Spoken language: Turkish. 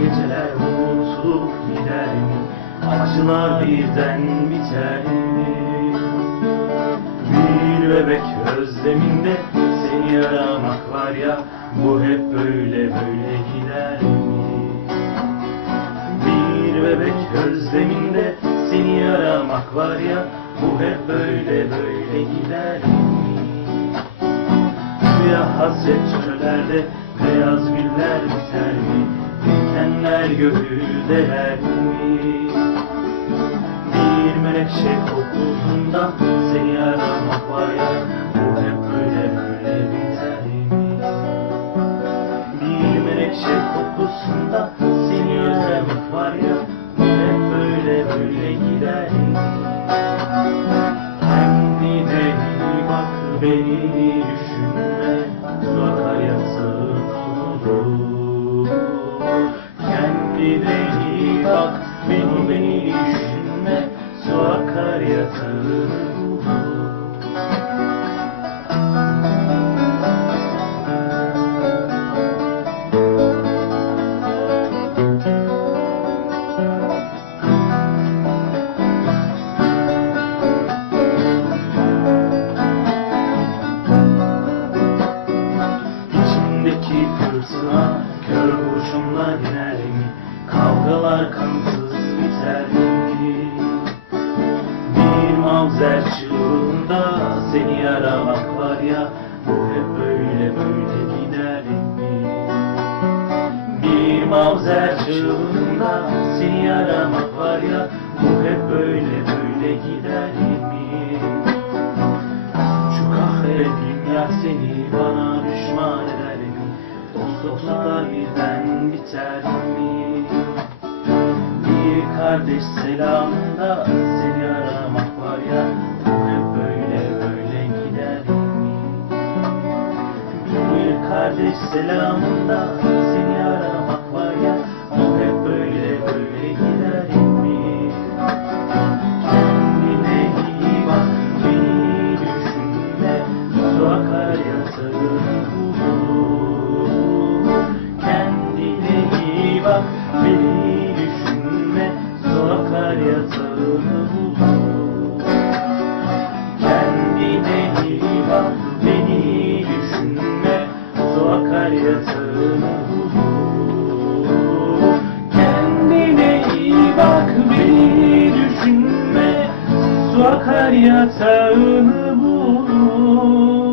geceler unutulup gider mi? Acılar birden biter mi? Bir bebek özleminde seni aramak var ya Bu hep böyle böyle gider mi? Bir bebek özleminde seni aramak var ya Bu hep böyle böyle gider mi? Rüya hasret çöllerde beyaz güller biter mi? Deler mi? Bir menekşe kokusunda seni aramak var ya Bu hep böyle böyle biter mi? Bir menekşe kokusunda seni aramak var ya Bu hep böyle böyle gider mi? Kendine iyi bak beni bak beni beni düşünme Su akar yatağın kurşunla diner mi? Kavgalar kansız biter mi? Bir mavzer çığlığında seni aramak var ya Bu hep böyle böyle gider mi? Bir mavzer çığlığında seni aramak var ya Bu hep böyle böyle gider mi? Şu kahve dünya seni biter mi? Bir kardeş selamında seni aramak var ya hep böyle böyle gider mi? Bir kardeş selamında seni aramak bakar yatağını bulur.